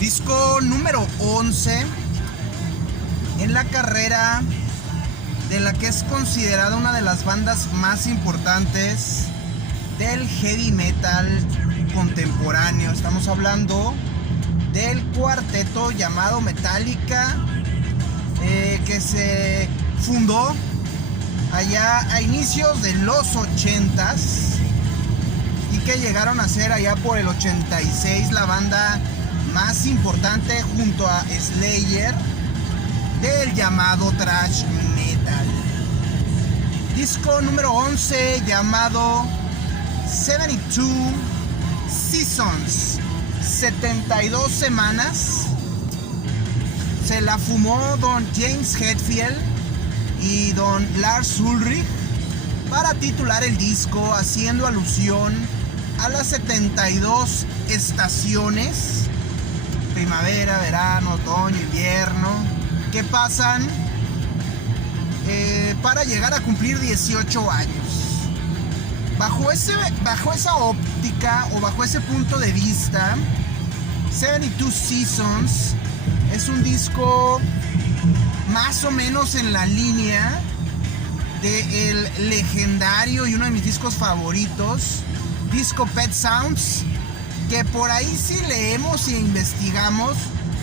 Disco número 11 en la carrera de la que es considerada una de las bandas más importantes del heavy metal contemporáneo. Estamos hablando del cuarteto llamado Metallica, que se fundó allá a inicios de los 80s y que llegaron a ser allá por el 86 la banda más importante junto a Slayer del llamado thrash metal. Disco número 11 llamado 72 Seasons, 72 semanas. Se la fumó don James Hetfield y don Lars Ulrich para titular el disco, haciendo alusión a las 72 estaciones, primavera, verano, otoño, invierno, que pasan para llegar a cumplir 18 años. Bajo esa óptica o bajo ese punto de vista, 72 Seasons es un disco más o menos en la línea del legendario y uno de mis discos favoritos, disco Pet Sounds, que por ahí si leemos e investigamos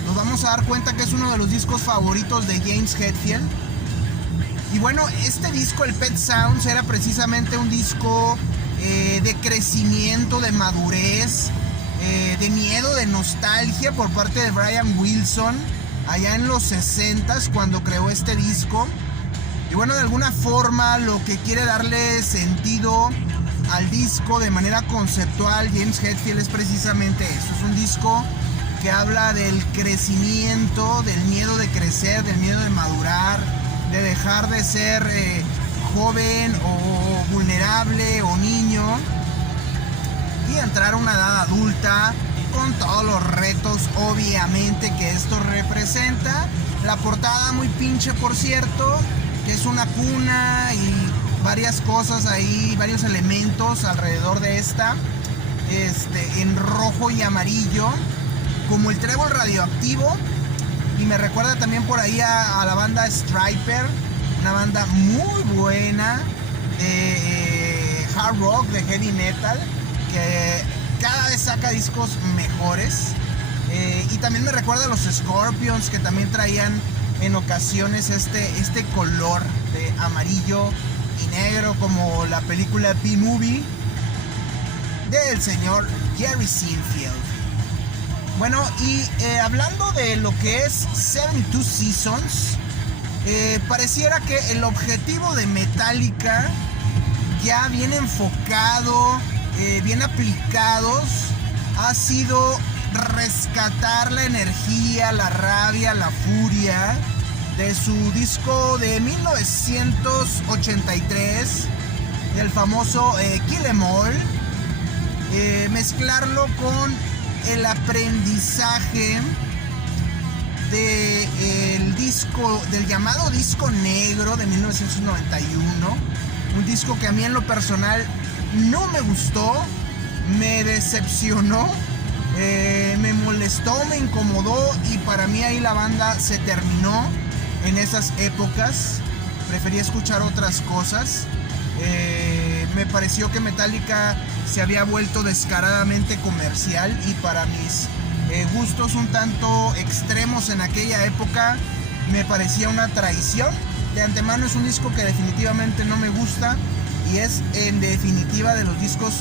nos vamos a dar cuenta que es uno de los discos favoritos de James Hetfield. Y bueno, este disco, el Pet Sounds, era precisamente un disco de crecimiento, de madurez, de miedo, de nostalgia por parte de Brian Wilson allá en los 60s cuando creó este disco. Y bueno, de alguna forma lo que quiere darle sentido al disco de manera conceptual James Hetfield es precisamente eso. Es un disco que habla del crecimiento, del miedo de crecer, del miedo de madurar, de dejar de ser joven o vulnerable o niño y entrar a una edad adulta con todos los retos obviamente que esto representa. La portada muy pinche, por cierto, que es una cuna y varias cosas ahí, varios elementos alrededor de esta, en rojo y amarillo, como el trébol radioactivo. Y me recuerda también por ahí a la banda Stryper, una banda muy buena de hard rock, de heavy metal, que cada vez saca discos mejores. Y también me recuerda a los Scorpions, que también traían en ocasiones este color de amarillo y negro, como la película B-Movie del señor Jerry Sinfield. Bueno, y hablando de lo que es 72 Seasons, pareciera que el objetivo de Metallica, ya bien enfocado, bien aplicados, ha sido rescatar la energía, la rabia, la furia de su disco de 1983, del famoso Kill 'Em All, mezclarlo con el aprendizaje del disco, del llamado disco negro de 1991, un disco que a mí en lo personal no me gustó, me decepcionó, me molestó, me incomodó, y para mí ahí la banda se terminó. En esas épocas preferí escuchar otras cosas. Me pareció que Metallica se había vuelto descaradamente comercial, y para mis gustos un tanto extremos en aquella época me parecía una traición. De antemano es un disco que definitivamente no me gusta, y es en definitiva de los discos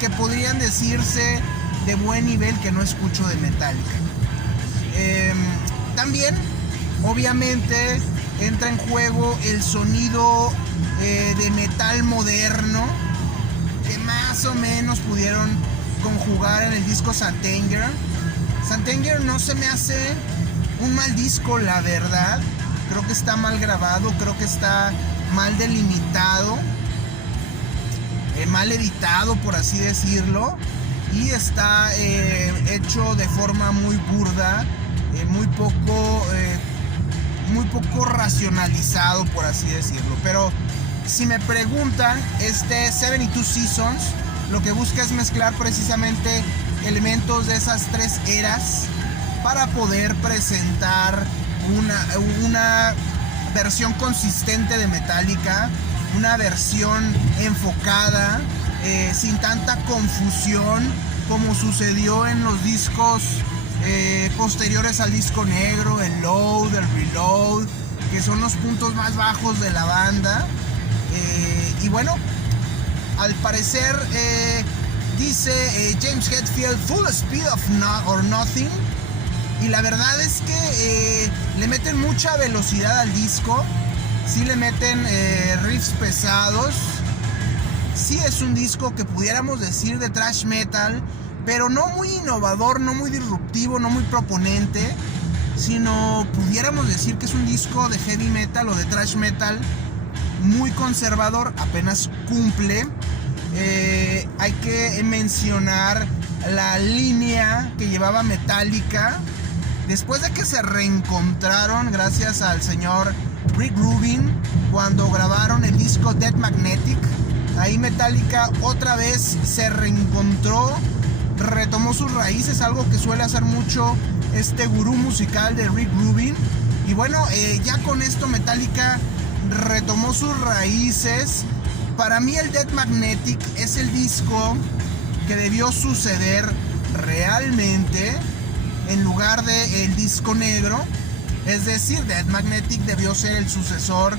que podrían decirse de buen nivel que no escucho de Metallica. También obviamente entra en juego el sonido de metal moderno, que más o menos pudieron conjugar en el disco Saint Anger. Saint Anger no se me hace un mal disco, la verdad. Creo que está mal grabado, creo que está mal delimitado, mal editado, por así decirlo, y está hecho de forma muy burda, muy poco racionalizado, por así decirlo. Pero si me preguntan, este 72 Seasons lo que busca es mezclar precisamente elementos de esas tres eras para poder presentar una versión consistente de Metallica, una versión enfocada, sin tanta confusión como sucedió en los discos posteriores al disco negro, el Load, el Reload, que son los puntos más bajos de la banda. Y bueno, al parecer dice James Hetfield, full speed or nothing. Y la verdad es que le meten mucha velocidad al disco. Sí le meten riffs pesados. Sí es un disco que pudiéramos decir de thrash metal, pero no muy innovador, no muy disruptivo, no muy proponente, sino pudiéramos decir que es un disco de heavy metal o de thrash metal muy conservador, apenas cumple. Hay que mencionar la línea que llevaba Metallica después de que se reencontraron gracias al señor Rick Rubin cuando grabaron el disco Dead Magnetic. Ahí Metallica otra vez se reencontró, retomó sus raíces, algo que suele hacer mucho este gurú musical de Rick Rubin. Y bueno, ya con esto Metallica retomó sus raíces. Para mí el Dead Magnetic es el disco que debió suceder realmente en lugar de el disco negro. Es decir, Dead Magnetic debió ser el sucesor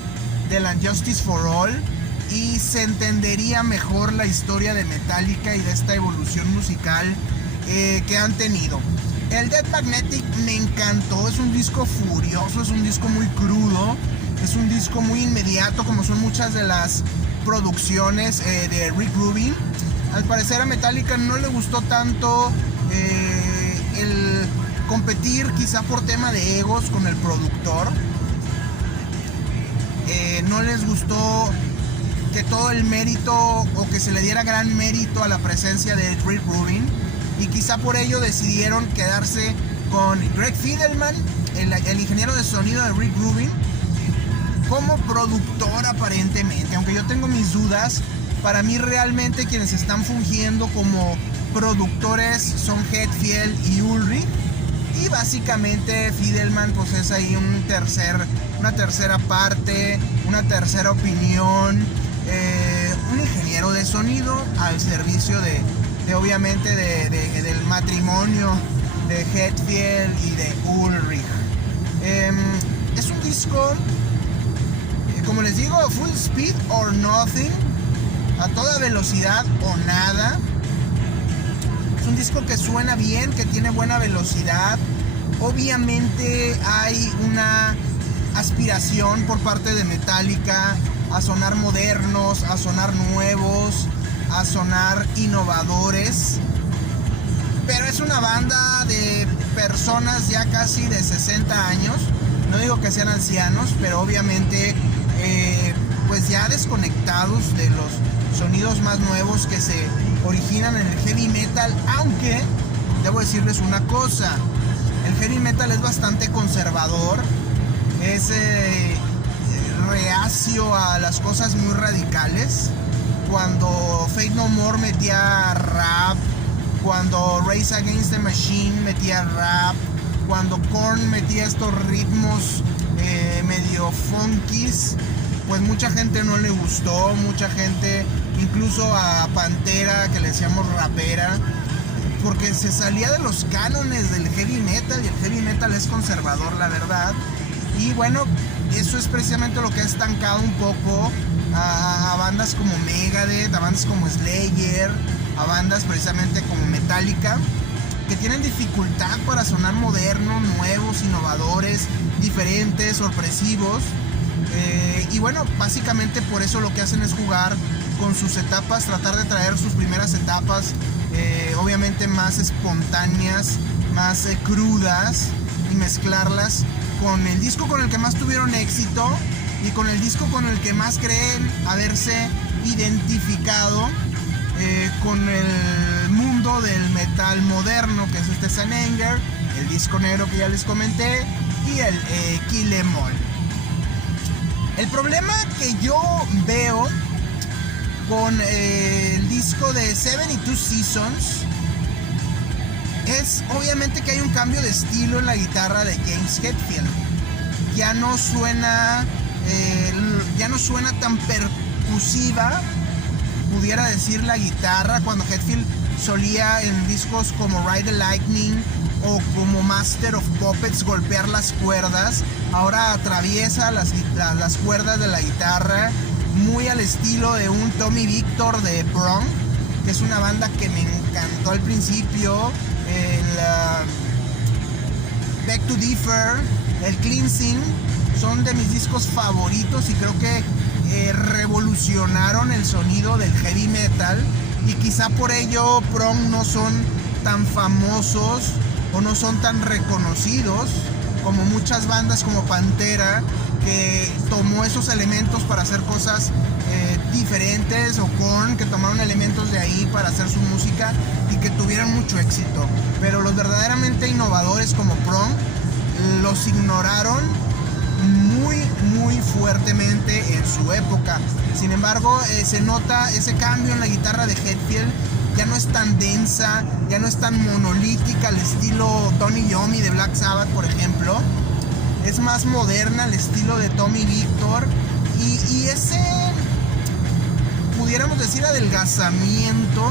del Unjustice for All y se entendería mejor la historia de Metallica y de esta evolución musical que han tenido. El Dead Magnetic me encantó, es un disco furioso, es un disco muy crudo, es un disco muy inmediato como son muchas de las producciones de Rick Rubin. Al parecer a Metallica no le gustó tanto el competir, quizá por tema de egos, con el productor. No les gustó que todo el mérito o que se le diera gran mérito a la presencia de Rick Rubin, y quizá por ello decidieron quedarse con Greg Fidelman, el ingeniero de sonido de Rick Rubin, como productor aparentemente, aunque yo tengo mis dudas. Para mí realmente quienes están fungiendo como productores son Hetfield y Ulrich, y básicamente Fidelman pues es ahí una tercera parte, una tercera opinión, un ingeniero de sonido al servicio de obviamente del matrimonio de Hetfield y de Ulrich. Es un disco, como les digo, full speed or nothing, a toda velocidad o nada. Es un disco que suena bien, que tiene buena velocidad. Obviamente hay una aspiración por parte de Metallica a sonar modernos, a sonar nuevos, a sonar innovadores. Pero es una banda de personas ya casi de 60 años. No digo que sean ancianos, pero obviamente pues ya desconectados de los sonidos más nuevos que se originan en el heavy metal. Aunque debo decirles una cosa, el heavy metal es bastante conservador, es reacio a las cosas muy radicales. Cuando Faith No More metía rap, cuando Rage Against the Machine metía rap, cuando Korn metía estos ritmos medio funkies, pues mucha gente no le gustó, mucha gente, incluso a Pantera, que le decíamos rapera, porque se salía de los cánones del heavy metal, y el heavy metal es conservador, la verdad. Y bueno, eso es precisamente lo que ha estancado un poco a bandas como Megadeth, a bandas como Slayer, a bandas precisamente como Metallica, que tienen dificultad para sonar modernos, nuevos, innovadores, diferentes, sorpresivos. Y bueno, básicamente por eso lo que hacen es jugar con sus etapas, tratar de traer sus primeras etapas obviamente más espontáneas, más crudas, y mezclarlas con el disco con el que más tuvieron éxito y con el disco con el que más creen haberse identificado con el mundo del metal moderno, que es este Saint Anger, el disco negro que ya les comenté, y el Kill 'Em All. El problema que yo veo con el disco de 72 Seasons es obviamente que hay un cambio de estilo en la guitarra de James Hetfield. Ya no suena tan percusiva, pudiera decir, la guitarra, cuando Hetfield solía en discos como Ride the Lightning o como Master of Puppets golpear las cuerdas. Ahora atraviesa las cuerdas de la guitarra muy al estilo de un Tommy Victor de Prong, que es una banda que me encantó al principio. Beg to Differ, el Cleansing, son de mis discos favoritos y creo que revolucionaron el sonido del heavy metal, y quizá por ello Prong no son tan famosos o no son tan reconocidos como muchas bandas como Pantera, que tomó esos elementos para hacer cosas diferentes, o Korn, que tomaron elementos de ahí para hacer su música y que tuvieron mucho éxito. Pero los verdaderamente innovadores como Prong los ignoraron muy fuertemente en su época. Sin embargo, se nota ese cambio en la guitarra de Hetfield. Ya no es tan densa, ya no es tan monolítica al estilo Tony Iommi de Black Sabbath, por ejemplo. Es más moderna al estilo de Tommy Victor, y ese, pudiéramos decir, adelgazamiento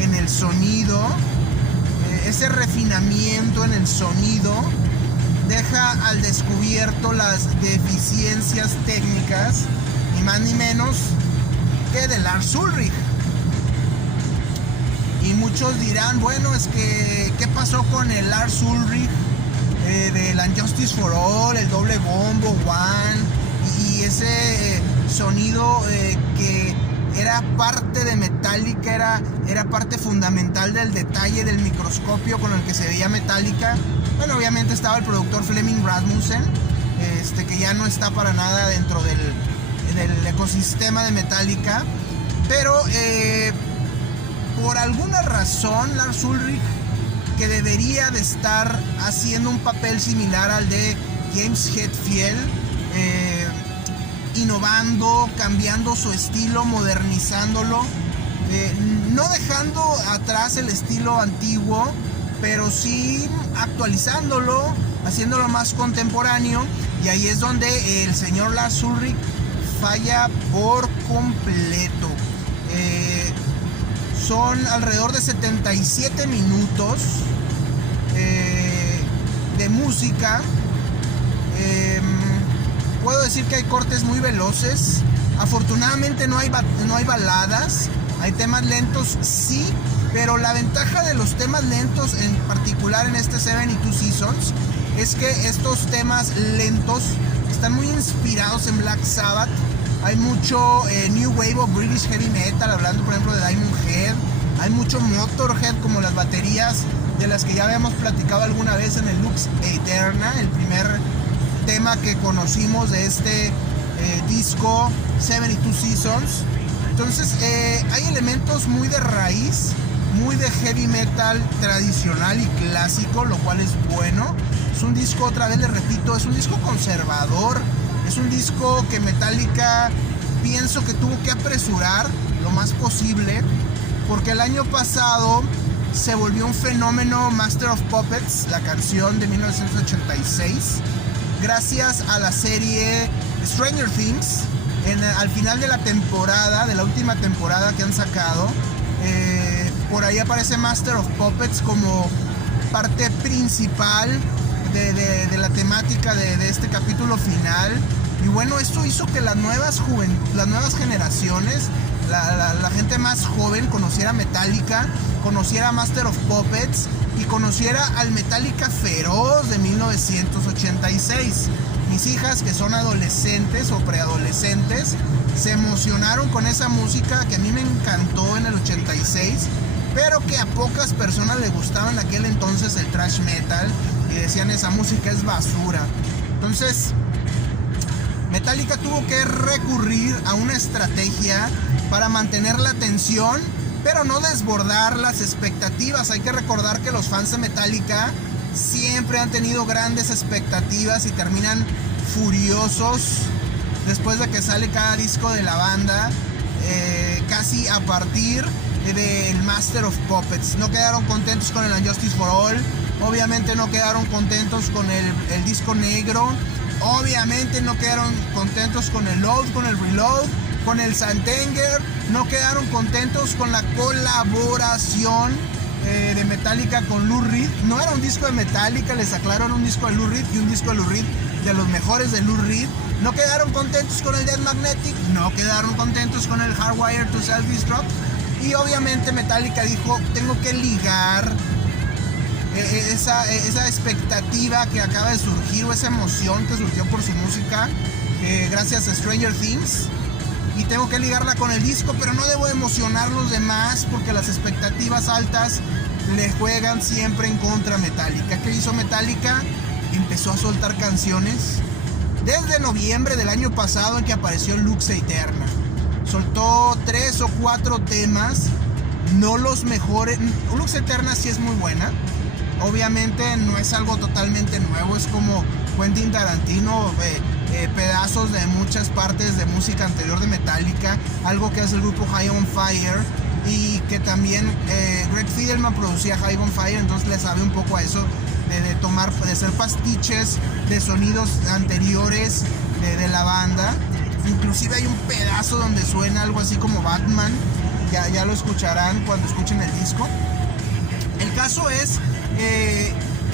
en el sonido, ese refinamiento en el sonido, deja al descubierto las deficiencias técnicas, ni más ni menos que de Lars Ulrich. Y muchos dirán, bueno, es que ¿qué pasó con el Lars Ulrich del Unjustice for All, el doble bombo, One, y ese sonido que era parte de Metallica, era parte fundamental del detalle del microscopio con el que se veía Metallica? Bueno, obviamente estaba el productor Flemming Rasmussen, que ya no está para nada dentro del ecosistema de Metallica, pero por alguna razón Lars Ulrich, que debería de estar haciendo un papel similar al de James Hetfield, innovando, cambiando su estilo, modernizándolo, no dejando atrás el estilo antiguo, pero sí actualizándolo, haciéndolo más contemporáneo. Y ahí es donde el señor Lars Ulrich falla por completo. Son alrededor de 77 minutos de música. Puedo decir que hay cortes muy veloces. Afortunadamente no hay baladas. Hay temas lentos, sí, pero la ventaja de los temas lentos, en particular en este 72 Seasons, es que estos temas lentos están muy inspirados en Black Sabbath. Hay mucho New Wave of British Heavy Metal, hablando por ejemplo de Diamond Head. Hay mucho Motorhead, como las baterías de las que ya habíamos platicado alguna vez en el Lux Eterna, el primer tema que conocimos de este disco 72 Seasons. Entonces hay elementos muy de raíz, muy de heavy metal tradicional y clásico, lo cual es bueno. Es un disco, otra vez les repito, es un disco conservador. Es un disco que Metallica pienso que tuvo que apresurar lo más posible, porque el año pasado se volvió un fenómeno Master of Puppets, la canción de 1986, gracias a la serie Stranger Things. Al final de la temporada, de la última temporada que han sacado, por ahí aparece Master of Puppets como parte principal de la temática de este capítulo final. Y bueno, esto hizo que las nuevas generaciones, la gente más joven, conociera Metallica, conociera Master of Puppets y conociera al Metallica feroz de 1986. Mis hijas, que son adolescentes o preadolescentes, se emocionaron con esa música que a mí me encantó en el 86, pero que a pocas personas les gustaba en aquel entonces el thrash metal y decían esa música es basura. Entonces Metallica tuvo que recurrir a una estrategia para mantener la atención, pero no desbordar las expectativas. Hay que recordar que los fans de Metallica siempre han tenido grandes expectativas y terminan furiosos después de que sale cada disco de la banda, casi a partir del Master of Puppets. No quedaron contentos con el Unjustice for All. Obviamente no quedaron contentos con el disco negro. Obviamente no quedaron contentos con el Load, con el Reload, con el Santenger. No quedaron contentos con la colaboración de Metallica con Lou Reed. No era un disco de Metallica, les aclaro, era un disco de Lou Reed, y un disco de Lou Reed, de los mejores de Lou Reed. No quedaron contentos con el Dead Magnetic, no quedaron contentos con el Hardwired to Self-Destruct. Y obviamente Metallica dijo, tengo que ligar esa expectativa que acaba de surgir, o esa emoción que surgió por su música gracias a Stranger Things, y tengo que ligarla con el disco, pero no debo emocionarlos de más porque las expectativas altas le juegan siempre en contra a Metallica. ¿Qué hizo Metallica? Empezó a soltar canciones desde noviembre del año pasado, en que apareció Lux Aeterna. Soltó 3 o 4 temas, no los mejores. Lux Aeterna sí es muy buena. Obviamente no es algo totalmente nuevo, es como Quentin Tarantino, pedazos de muchas partes de música anterior de Metallica, algo que hace el grupo High on Fire, y que también Greg Fidelman producía High on Fire, entonces le sabe un poco a eso de hacer pastiches de sonidos anteriores de la banda. Inclusive hay un pedazo donde suena algo así como Batman, ya lo escucharán cuando escuchen el disco. El caso es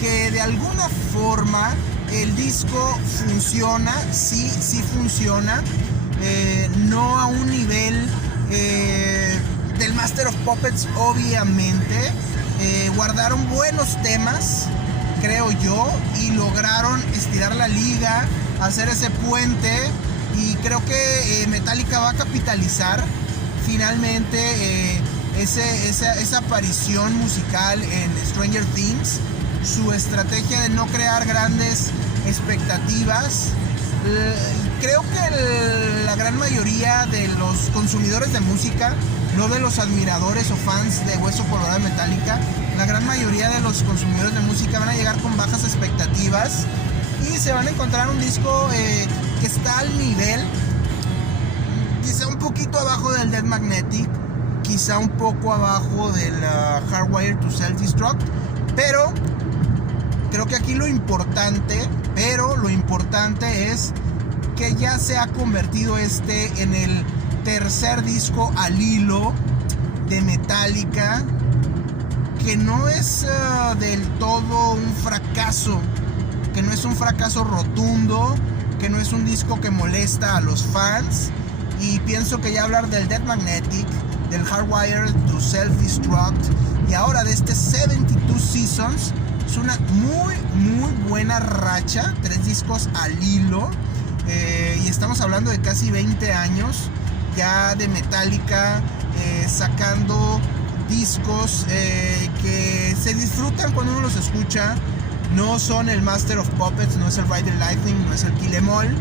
que de alguna forma el disco funciona, sí funciona, no a un nivel del Master of Puppets, obviamente. Guardaron buenos temas, creo yo, y lograron estirar la liga, hacer ese puente, y creo que Metallica va a capitalizar finalmente esa aparición musical en Stranger Things, su estrategia de no crear grandes expectativas. Creo que la gran mayoría de los consumidores de música, no de los admiradores o fans de Hueso Colorado de Metallica, la gran mayoría de los consumidores de música van a llegar con bajas expectativas y se van a encontrar un disco que está al nivel, quizá un poquito abajo del Dead Magnetic, quizá un poco abajo del Hardwired to Self-Destruct, pero creo que aquí lo importante es que ya se ha convertido en el tercer disco al hilo de Metallica, que no es del todo un fracaso, que no es un fracaso rotundo, que no es un disco que molesta a los fans. Y pienso que ya hablar del Dead Magnetic, del Hardwired to Self-Destruct y ahora de este 72 Seasons es una muy buena racha, 3 discos al hilo, y estamos hablando de casi 20 años ya de Metallica, sacando discos que se disfrutan cuando uno los escucha. No son el Master of Puppets, no es el Ride the Lightning, no es el Kill 'Em All,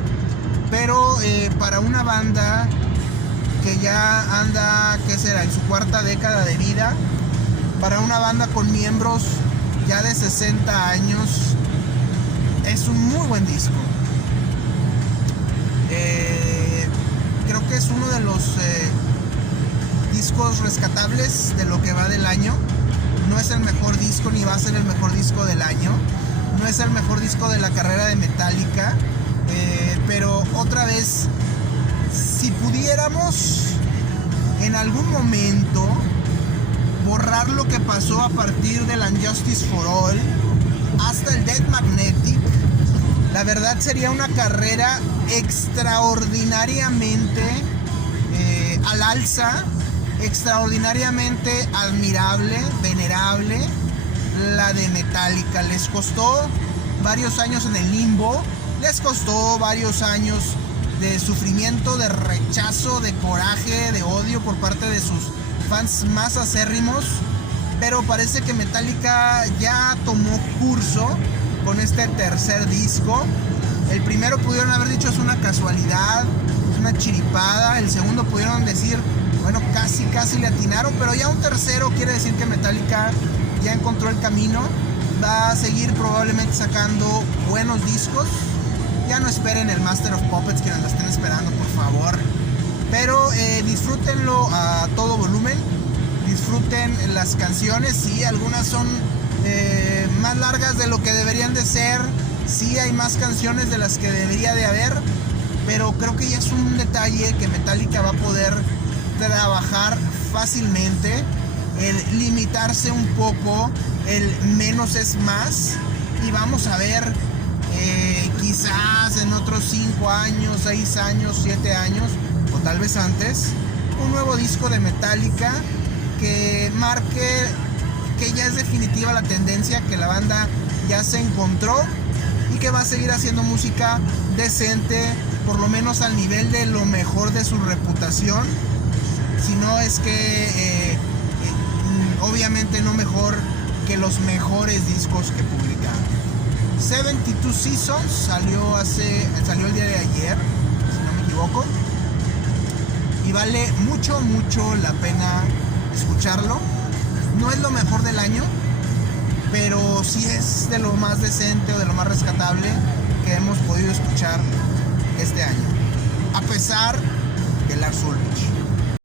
pero para una banda que ya anda, ¿qué será?, en su 4ª década de vida, para una banda con miembros ya de 60 años, es un muy buen disco. Creo que es uno de los discos rescatables de lo que va del año. No es el mejor disco ni va a ser el mejor disco del año, no es el mejor disco de la carrera de Metallica, pero otra vez, si pudiéramos en algún momento borrar lo que pasó a partir del Unjustice for All hasta el Dead Magnetic, la verdad sería una carrera extraordinariamente al alza, extraordinariamente admirable, venerable, la de Metallica. Les costó varios años en el limbo, les costó varios años de sufrimiento, de rechazo, de coraje, de odio por parte de sus fans más acérrimos, pero parece que Metallica ya tomó curso con este tercer disco. El primero pudieron haber dicho es una casualidad, es una chiripada. El segundo pudieron decir, bueno, casi le atinaron, pero ya un tercero quiere decir que Metallica ya encontró el camino. Va a seguir probablemente sacando buenos discos. Ya no esperen el Master of Puppets, quienes lo estén esperando, por favor. Pero disfrútenlo a todo volumen. disfruten las canciones. Sí, algunas son más largas de lo que deberían de ser. Sí, hay más canciones de las que debería de haber, pero creo que ya es un detalle que Metallica va a poder trabajar fácilmente. El limitarse un poco, el menos es más, y vamos a ver quizás en otros 5 años, 6 años, 7 años, o tal vez antes, un nuevo disco de Metallica que marque que ya es definitiva la tendencia, que la banda ya se encontró y que va a seguir haciendo música decente, por lo menos al nivel de lo mejor de su reputación. Si no es que obviamente no mejor que los mejores discos que publicaron. 72 Seasons salió el día de ayer, si no me equivoco, y vale mucho la pena escucharlo. No es lo mejor del año, pero sí es de lo más decente o de lo más rescatable que hemos podido escuchar este año, a pesar de Lars Ulrich.